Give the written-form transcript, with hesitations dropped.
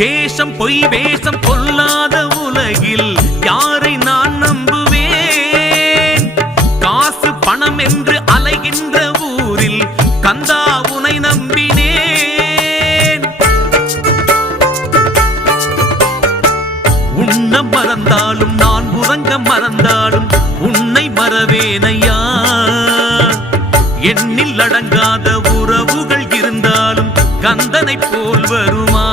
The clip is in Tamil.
வேஷம் பொய் வேஷம் பொல்லாத உலகில் யாரை நான் நம்புவேன்? காசு பணம் என்று அலைகின்ற ஊரில் கந்தா உனை நம்பினேன். உன்ன மறந்தாலும் நான் உறங்க மறந்தாலும் உன்னை மறவேனையா. எண்ணில் அடங்காத உறவுகள் இருந்தாலும் கந்தனை போல் வருமா?